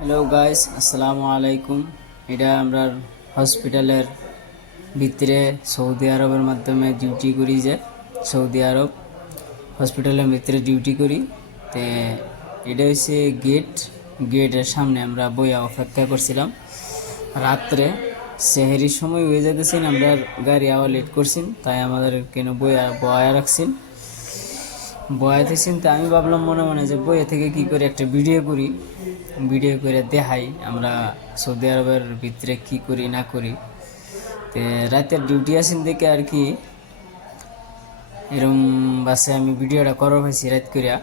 Hello guys, আসসালামু আলাইকুম। এটা আমরা হসপিটালের ভিতরে সৌদি আরবের মাধ্যমে ডিউটি করি, যে সৌদি আরব হসপিটালের ভিতরে ডিউটি করি। তো এটা হচ্ছে গেটের সামনে আমরা বইয়া অপেক্ষা করছিলাম। রাত্রে সেহেরির সময় হয়ে যেতেছেন, আমরা গাড়ি আবার লেট করছি, তাই আমাদের কেন বয়া রাখছেন, বয়াতে চিন্তা আমি ভাবলাম মনে মনে যে বইয়ে থেকে কি করে একটা ভিডিও করি, ভিডিও করে দেখাই আমরা সৌদি আরবের ভিতরে কি করি না করি। তো রাতের ডিউটি আছেন দেখে আর কি এরম বাসে আমি ভিডিওটা করা হয়েছি রাত করিয়া।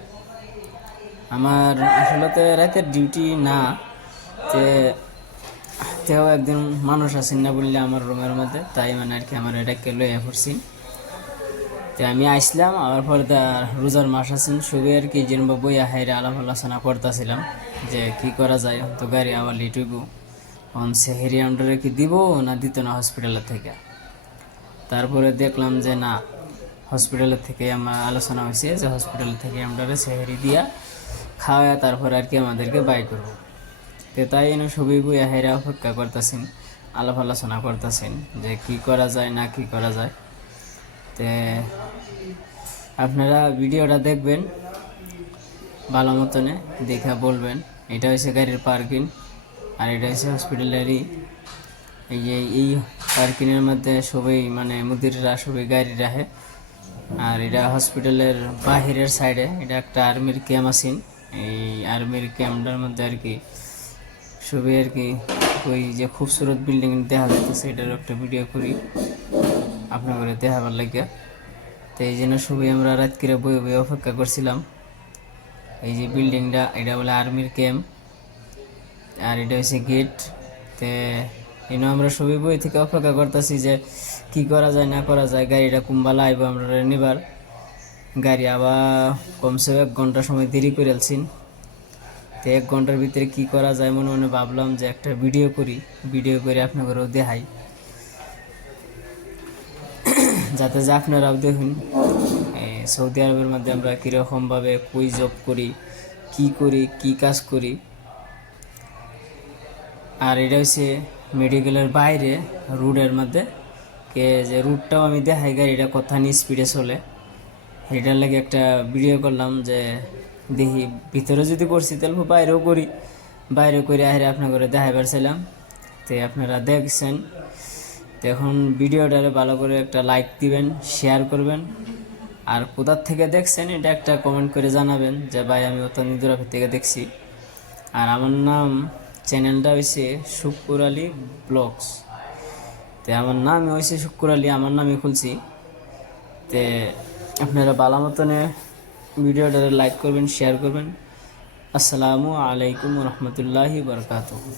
আমার আসলে তো রাতের ডিউটি না, তে তেও একদিন মানুষ আছেন না বললে আমার রুমের মধ্যে, তাই মানে আর কি আমার এটাকে লইয়া পড়ছি। তো আমি আসলাম, আবার পর রোজার মাস আছেন সবই আর কি যেন বইয়া হাইরে আলাপ আলোচনা করতেছিলাম যে কি করা যায়। তো গাড়ি আবার লেট হইব, সেহেরি আন্ডারে কি দিব না দিত না হসপিটালের থেকে। তারপরে দেখলাম যে না, হসপিটালের থেকে আমার আলোচনা হয়েছে যে হসপিটাল থেকে আন্ডারে সেহেরি দিয়া খাওয়া, তারপরে আর কি আমাদেরকে বাই করবো। তো তাই এনে সবই বইয়া হাইরে অপেক্ষা করতেছেন, আলাপ আলোচনা করতেছেন যে কি করা যায় না কি করা যায়। তে আপনারা ভিডিওটা দেখবেন ভালো মতনে, দেখা বলবেন। এটা হচ্ছে গাড়ির পার্কিং, আর এটা হচ্ছে হসপিটালেরই এই পার্কিংয়ের মধ্যে সবাই মানে মুদিররা সবাই গাড়ি রাখে। আর এটা হসপিটালের বাহিরের সাইডে এটা একটা আর্মির ক্যাম্প আছেন। এই আর্মির ক্যাম্পটার মধ্যে আর কি সবাই আর কি ওই যে খুবসুরত বিল্ডিং দেখা যাচ্ছে, এটার একটা ভিডিও করি আপনাদের দেখাবার লাগে। তো এই জন্য সবাই আমরা রাত করে বই বই অপেক্ষা করছিলাম। এই যে বিল্ডিংটা এটা বলে আর্মির ক্যাম্প, আর এটা হচ্ছে গেট। তো এনে আমরা সবাই বই থেকে অপেক্ষা করতেছি যে কি করা যায় না করা যায়, গাড়িটা কুম্বালা আইব আমরা নিবার। গাড়ি আবার কমসে 1 ঘন্টা সময় দেরি করে আলছিন। তো 1 ঘন্টার ভিতরে কি করা যায় মনে মনে ভাবলাম যে একটা ভিডিও করি, ভিডিও করে আপনাদেরও দেখাই, যাতে যে আপনারাও দেখুন সৌদি আরবের মধ্যে আমরা কীরকমভাবে কই জব করি, কি কাজ করি। আর এটা হচ্ছে মেডিকেলের বাইরে রুটের মধ্যে যে রুটটাও আমি দেখাই গাড়িটা কতখানি স্পিডে চলে। এটার লাগে একটা ভিডিও করলাম যে দেখি ভিতরে যদি করছি তাহলে বাইরেও করি, বাইরে করে আহেরে আপনার করে দেখাইবার ছিলাম। তো আপনারা দেখছেন, তো এখন ভিডিওটারে ভালো করে একটা লাইক দিবেন, শেয়ার করবেন, আর কোথার থেকে দেখছেন এটা একটা কমেন্ট করে জানাবেন যে ভাই আমি অত্যন্ত দূরাফের থেকে দেখছি। আর আমার নাম চ্যানেলটা হয়েছে শুক্কুর আলী ব্লগস। তো আমার নামই হয়েছে শুক্কুর আলী, আমার নামই খুলছি। তো আপনারা ভালো মতনে ভিডিওটা লাইক করবেন, শেয়ার করবেন। আসসালামু আলাইকুম রহমতুল্লাহি বরকাতুহু।